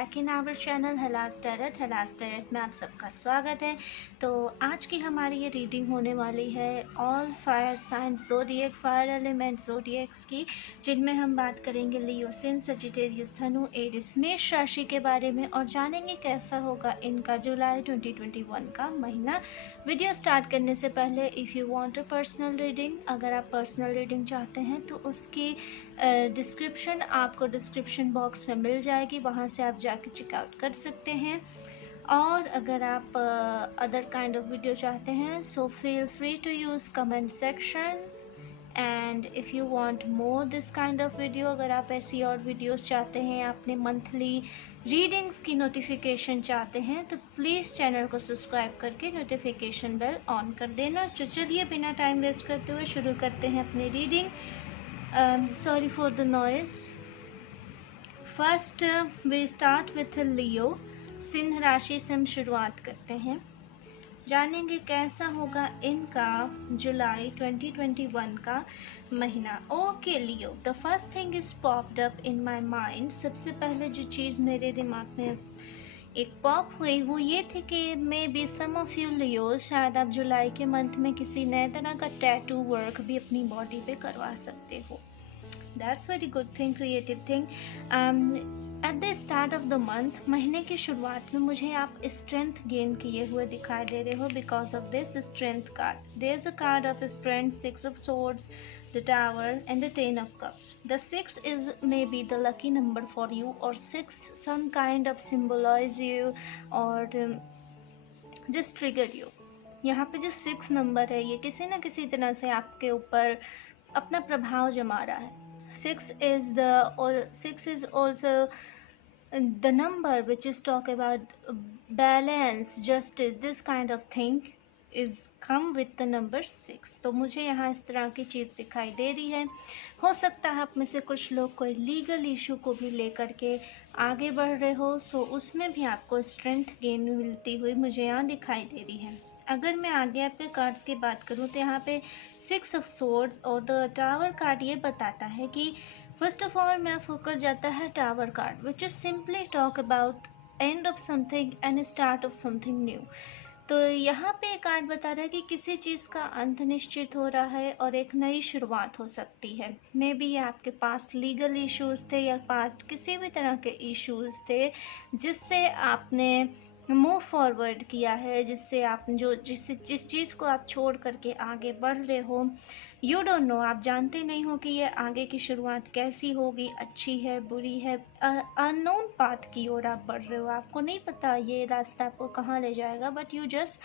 Back in our channel हलास tarot में आप सबका स्वागत है। तो आज की हमारी ये रीडिंग होने वाली है all fire signs zodiac fire element zodiacs की, जिनमें हम बात करेंगे लियो, सिन, सजिटेरियस, धनु, एरिस, मेष राशि के बारे में और जानेंगे कैसा होगा इनका जुलाई 2021 का महीना। वीडियो स्टार्ट करने से पहले if you want a personal reading, अगर आप पर्सनल रीडिंग चाहते हैं तो उसकी डिस्क्रिप्शन आपको डिस्क्रिप्शन बॉक्स में मिल जाएगी, वहाँ से आप जाके चेकआउट कर सकते हैं। और अगर आप अदर काइंड ऑफ वीडियो चाहते हैं so feel free to use comment section. And if you want more this kind of video, अगर आप ऐसी और वीडियोस चाहते हैं, अपने मंथली रीडिंग्स की नोटिफिकेशन चाहते हैं, तो प्लीज़ चैनल को सब्सक्राइब करके नोटिफिकेशन बेल ऑन कर देना। तो चलिए बिना टाइम वेस्ट करते हुए शुरू करते हैं अपनी reading. Sorry for the noise. First we start with Leo. सिंह राशि से हम शुरुआत करते हैं, जानेंगे कैसा होगा इनका जुलाई 2021 का महीना। Okay Leo, the first thing is popped up in my mind. सबसे पहले जो चीज़ मेरे दिमाग में एक पॉप हुई वो ये थी कि maybe some of you Leo, शायद आप जुलाई के मंथ में किसी नए तरह का टैटू वर्क भी अपनी बॉडी पे करवा सकते हो। That's very good thing, creative thing. At the start of the month, महीने की शुरुआत में मुझे आप स्ट्रेंथ गेन किए हुए दिखाई दे रहे हो because of this strength card. There is a card of strength, 6 of swords, the tower and the 10 of cups. The 6 is maybe the lucky number for you, or 6 some kind of symbolize you or just trigger you. यहाँ पे जो 6 number है ये किसी न किसी तरह से आपके ऊपर अपना प्रभाव जमा रहा है। 6 is also the number which is talk about balance, justice, this kind of thing is come with the number 6। तो मुझे यहाँ इस तरह की चीज़ दिखाई दे रही है। हो सकता है आप में से कुछ लोग कोई लीगल इशू को भी लेकर के आगे बढ़ रहे हो, सो उसमें भी आपको स्ट्रेंथ गेन मिलती हुई मुझे यहाँ दिखाई दे रही है। अगर मैं आगे आपके कार्ड्स की बात करूँ तो यहाँ पे 6 of swords और द टावर कार्ड ये बताता है कि फर्स्ट ऑफ ऑल मेरा फोकस जाता है tower card, which is simply talk about end of something and start of something new. तो यहाँ पे कार्ड बता रहा है कि किसी चीज़ का अंत निश्चित हो रहा है और एक नई शुरुआत हो सकती है। मे बी आपके पास्ट लीगल इश्यूज़ थे या पास्ट किसी भी तरह के इश्यूज़ थे जिससे आपने मूव फॉरवर्ड किया है, जिससे आप जिस चीज़ को आप छोड़ करके आगे बढ़ रहे हो। यू डोंट नो, आप जानते नहीं हो कि ये आगे की शुरुआत कैसी होगी, अच्छी है, बुरी है। अननोन पाथ की ओर आप बढ़ रहे हो, आपको नहीं पता ये रास्ता आपको कहाँ ले जाएगा, but you just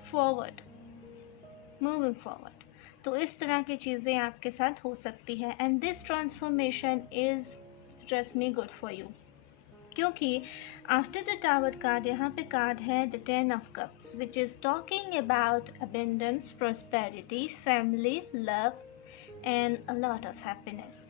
forward, moving forward. तो इस तरह की चीज़ें आपके साथ हो सकती है and this transformation is trust me good for you, क्योंकि आफ्टर द टावर कार्ड यहाँ पे कार्ड है the 10 of cups, which is talking about abundance, prosperity, family, love and a lot of happiness.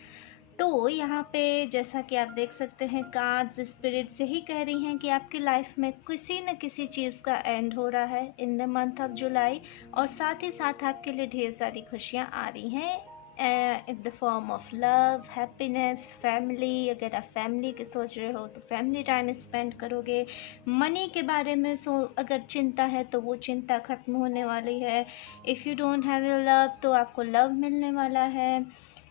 तो यहाँ पे जैसा कि आप देख सकते हैं कार्ड्स स्पिरिट से ही कह रही हैं कि आपकी लाइफ में किसी न किसी चीज़ का एंड हो रहा है in the month of July, और साथ ही साथ आपके लिए ढेर सारी खुशियाँ आ रही हैं in the form of love, happiness, family. अगर आप फैमिली के सोच रहे हो तो फैमिली टाइम स्पेंड करोगे। मनी के बारे में अगर चिंता है तो वो चिंता ख़त्म होने वाली है। If you don't have your love तो आपको लव मिलने वाला है।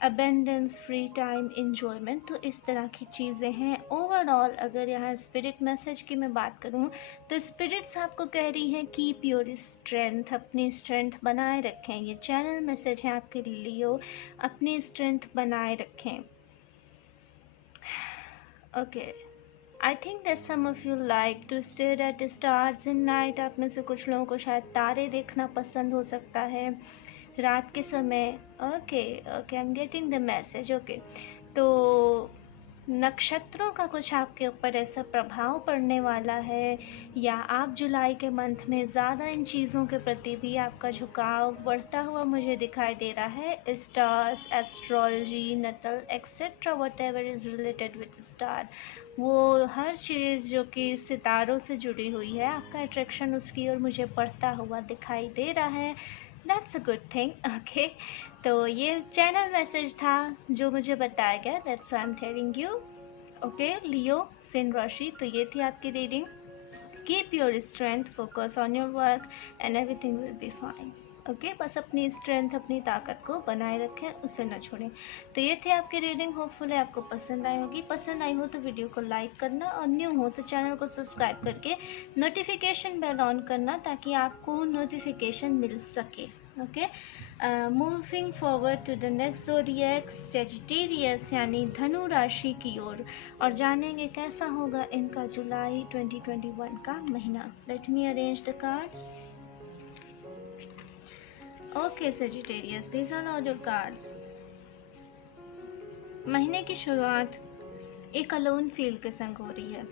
अबेंडेंस, फ्री टाइम, इन्जॉयमेंट, तो इस तरह की चीज़ें हैं। ओवरऑल अगर यहाँ स्पिरिट मैसेज की मैं बात करूँ तो स्पिरिट्स आपको कह रही हैं कीप योर स्ट्रेंथ, अपनी स्ट्रेंथ बनाए रखें। ये चैनल मैसेज है आपके लिए, अपनी स्ट्रेंथ बनाए रखें। Okay, I think that some of you like to stare at stars in night. आप में से कुछ लोगों को शायद तारे देखना पसंद हो सकता है रात के समय। Okay okay, I am getting the message. Okay, तो नक्षत्रों का कुछ आपके ऊपर ऐसा प्रभाव पड़ने वाला है, या आप जुलाई के मंथ में ज़्यादा इन चीज़ों के प्रति भी आपका झुकाव बढ़ता हुआ मुझे दिखाई दे रहा है। Stars, astrology, natal etcetera, whatever is related with star, वो हर चीज़ जो कि सितारों से जुड़ी हुई है, आपका अट्रैक्शन उसकी ओर मुझे बढ़ता हुआ दिखाई दे रहा है। That's a good thing. Okay, तो ये चैनल मैसेज था जो मुझे बताया गया, that's why I am telling you. Okay Leo सिंह राशि, तो ये थी आपकी reading. Keep your strength, focus on your work and everything will be fine. Okay, बस अपनी स्ट्रेंथ, अपनी ताकत को बनाए रखें, उसे न छोड़ें। तो ये थी आपकी रीडिंग, होपफुली आपको पसंद आई होगी। पसंद आई हो तो वीडियो को लाइक करना, और न्यू हो तो चैनल को सब्सक्राइब करके नोटिफिकेशन बेल ऑन करना, ताकि आपको नोटिफिकेशन मिल सके। Okay, moving forward to the next zodiac, Sagittarius यानी धनु राशि की ओर, और जानेंगे कैसा होगा इनका जुलाई 2021 का महीना। Let me arrange the cards. Okay Sagittarius, these are all your cards. महीने की शुरुआत एक अलोन फील के संग हो रही है।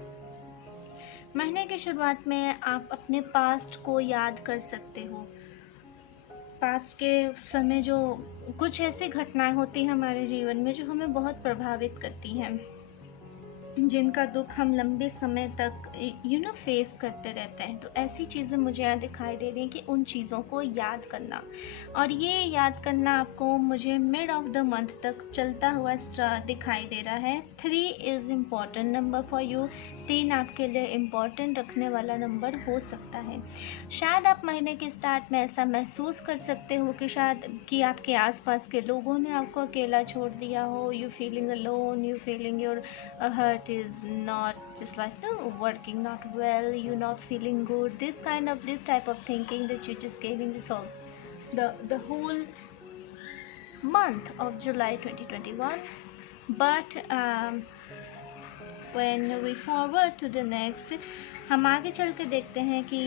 महीने की शुरुआत में आप अपने पास्ट को याद कर सकते हो। पास्ट के समय जो कुछ ऐसी घटनाएं होती हैं हमारे जीवन में जो हमें बहुत प्रभावित करती हैं, जिनका दुख हम लंबे समय तक फेस करते रहते हैं। तो ऐसी चीज़ें मुझे यहाँ दिखाई दे रही हैं कि उन चीज़ों को याद करना, और ये याद करना आपको मुझे मिड ऑफ द मंथ तक चलता हुआ दिखाई दे रहा है। 3 is important number for you. 3 आपके लिए इम्पॉर्टेंट रखने वाला नंबर हो सकता है। शायद आप महीने के स्टार्ट में ऐसा महसूस कर सकते हो कि शायद कि आपके आसपास के लोगों ने आपको अकेला छोड़ दिया हो। You feeling alone, you feeling your heart is not just like working not well, you're not feeling good, this type of thinking that you're just giving this whole the whole month of July 2021. But when we forward to the next, हम आगे चल के देखते हैं कि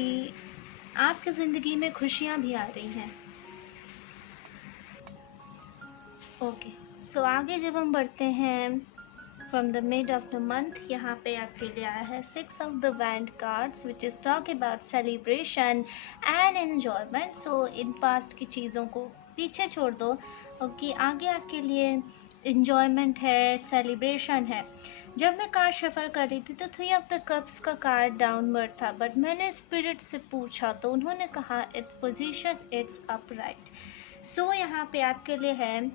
आपकी ज़िंदगी में खुशियाँ भी आ रही हैं। ओके, सो आगे जब हम बढ़ते हैं from the mid of the month, यहाँ पे आपके लिए आया है 6 of the wand cards, which is talk about celebration and enjoyment. So in past की चीज़ों को पीछे छोड़ दो, ओके, आगे आपके लिए इन्जॉयमेंट है, सेलिब्रेशन है। जब मैं कार्ड शफल कर रही थी तो 3 ऑफ द कप्स का कार्ड डाउनवर्ड था, बट मैंने स्पिरिट से पूछा तो उन्होंने कहा इट्स पोजीशन, इट्स अपराइट। सो यहाँ पे आपके लिए है,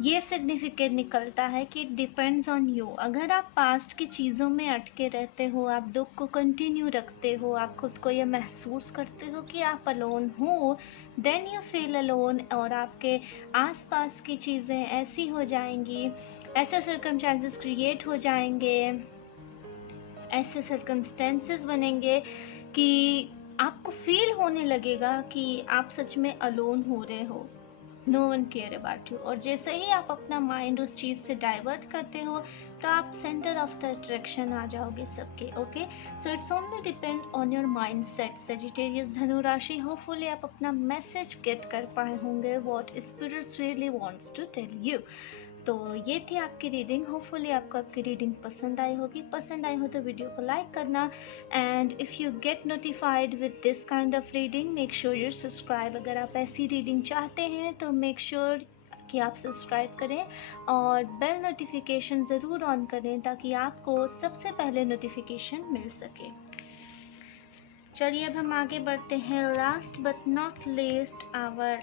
ये सिग्निफिकेंट निकलता है कि इट डिपेंड्स ऑन यू। अगर आप पास्ट की चीज़ों में अटके रहते हो, आप दुख को कंटिन्यू रखते हो, आप खुद को ये महसूस करते हो कि आप अलोन हो, देन यू फील अलोन, और आपके आसपास की चीज़ें ऐसी हो जाएंगी, ऐसे सर्कमस्टेंसेस क्रिएट हो जाएंगे, ऐसे सर्कमस्टेंसेस बनेंगे कि आपको फील होने लगेगा कि आप सच में अलोन हो रहे हो, no one care about you. और जैसे ही आप अपना माइंड उस चीज़ से डाइवर्ट करते हो तो आप सेंटर ऑफ द अट्रैक्शन आ जाओगे सबके। Okay, so it's only depend on your mind set. Sagittarius धनु राशि, होपफुली आप अपना मैसेज गेट कर पाए होंगे, what spirits really wants to tell you. तो ये थी आपकी रीडिंग, होपफुली आपको आपकी रीडिंग पसंद आई होगी। पसंद आई हो तो वीडियो को लाइक करना, and if you get notified with this kind of reading, make sure you subscribe. अगर आप ऐसी रीडिंग चाहते हैं तो मेक श्योर कि आप सब्सक्राइब करें और बेल नोटिफिकेशन ज़रूर ऑन करें, ताकि आपको सबसे पहले नोटिफिकेशन मिल सके। चलिए अब हम आगे बढ़ते हैं। Last but not least, our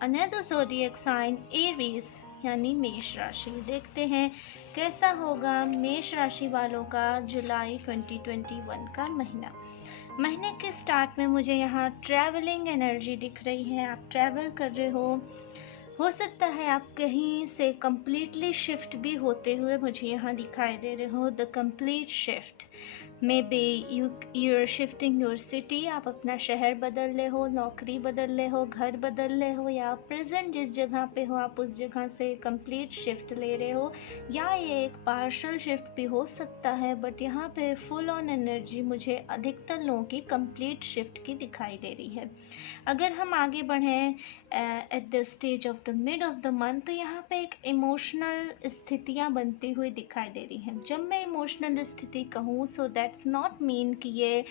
another zodiac sign Aries यानी मेष राशि। देखते हैं कैसा होगा मेष राशि वालों का जुलाई 2021 का महीना। महीने के स्टार्ट में मुझे यहाँ ट्रैवलिंग एनर्जी दिख रही है। आप ट्रैवल कर रहे हो सकता है आप कहीं से कंप्लीटली शिफ्ट भी होते हुए मुझे यहाँ दिखाई दे रहे हो। The complete shift, maybe you are shifting your city, आप अपना शहर बदल रहे हो, नौकरी बदल रहे हो, घर बदल रहे हो, या प्रेजेंट जिस जगह पे हो आप उस जगह से कंप्लीट शिफ्ट ले रहे हो, या ये एक पार्शल शिफ्ट भी हो सकता है। बट यहाँ पे फुल ऑन एनर्जी मुझे अधिकतर लोगों की कंप्लीट शिफ्ट की दिखाई दे रही है। अगर हम आगे बढ़ें at the stage of the mid of the month, तो यहाँ पे एक इमोशनल स्थितियाँ बनती हुई दिखाई दे रही हैं। जब मैं इमोशनल स्थिति कहूँ, सो दैट्स नॉट मीन कि ये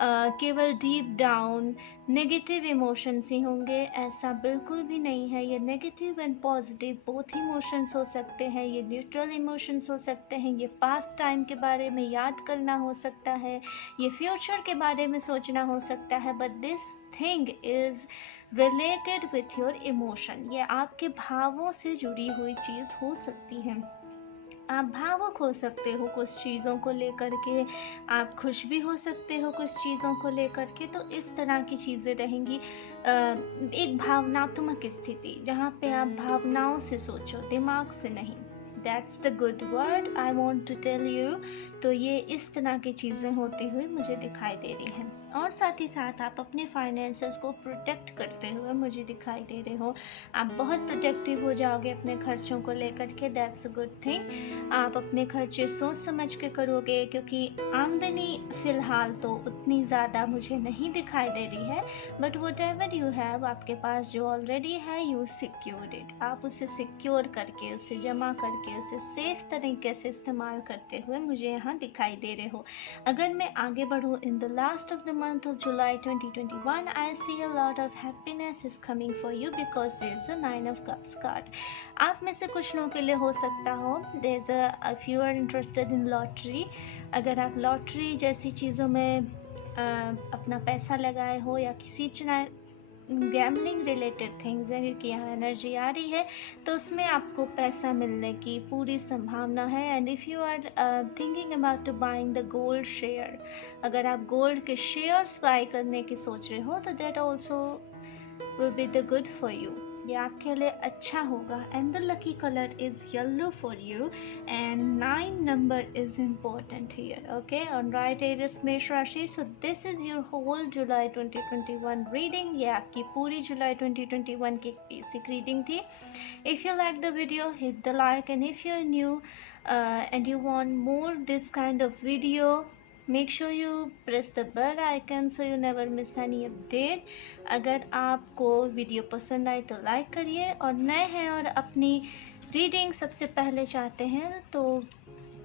केवल डीप डाउन नेगेटिव इमोशंस ही होंगे, ऐसा बिल्कुल भी नहीं है। ये negative and positive both emotions हो सकते हैं, ये न्यूट्रल इमोशंस हो सकते हैं, ये पास्ट टाइम के बारे में याद करना हो सकता है, ये फ्यूचर के बारे में सोचना हो सकता है। But this thing is related with your emotion, ये आपके भावों से जुड़ी हुई चीज़ हो सकती है। आप भावुक हो सकते हो कुछ चीज़ों को लेकर के, आप खुश भी हो सकते हो कुछ चीज़ों को लेकर के। तो इस तरह की चीज़ें रहेंगी। एक भावनात्मक स्थिति जहाँ पे आप भावनाओं से सोचो, दिमाग से नहीं। That's the good word I want to tell you. तो ये इस तरह की चीज़ें होती हुई मुझे दिखाई दे रही हैं। और साथ ही साथ आप अपने फाइनेंसेस को प्रोटेक्ट करते हुए मुझे दिखाई दे रहे हो। आप बहुत प्रोटेक्टिव हो जाओगे अपने खर्चों को लेकर के। That's a good thing. आप अपने खर्चे सोच समझ के करोगे, क्योंकि आमदनी फ़िलहाल तो उतनी ज़्यादा मुझे नहीं दिखाई दे रही है। But what ever you have, आपके पास जो ऑलरेडी है, यू सिक्योर्ड इट। आप उसे सिक्योर करके, उसे जमा करके, उसे सेफ तरीके से इस्तेमाल करते हुए मुझे यहाँ दिखाई दे रहे हो। अगर मैं आगे बढ़ूँ, in the last of the month of July 2021, I see a lot of happiness is coming for you because there is a 9 of Cups card. आप में से कुछ लोगों के लिए हो सकता हो there is a if you are interested in lottery, अगर आप लॉटरी जैसी चीज़ों में अपना पैसा लगाए हो या किसी गैमलिंग रिलेटेड थिंग्स हैं, क्योंकि यहाँ एनर्जी आ रही है, तो उसमें आपको पैसा मिलने की पूरी संभावना है। And if you are thinking about to buying the gold share, अगर आप गोल्ड के शेयर्स बाई करने की सोच रहे हो, तो that also will be the good for you. ये आपके लिए अच्छा होगा। And the lucky colour is yellow for you and 9 number is important here. Okay, on right Aries मेष राशि। So this is your whole July 2021 reading. ये आपकी पूरी जुलाई 2021 की बेसिक रीडिंग थी। If you like the video, hit the like, and if you are new and you want more this kind of video, make sure you press the bell icon so you never miss any update. अगर आपको video पसंद आए तो like करिए, और नए हैं और अपनी रीडिंग सबसे पहले चाहते हैं तो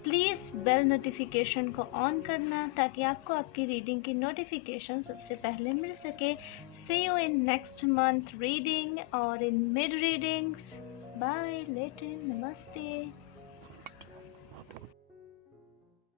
प्लीज़ बेल नोटिफिकेशन को ऑन करना, ताकि आपको आपकी रीडिंग की नोटिफिकेशन सबसे पहले मिल सके। See you in next month reading और in mid readings. Bye, later, नमस्ते।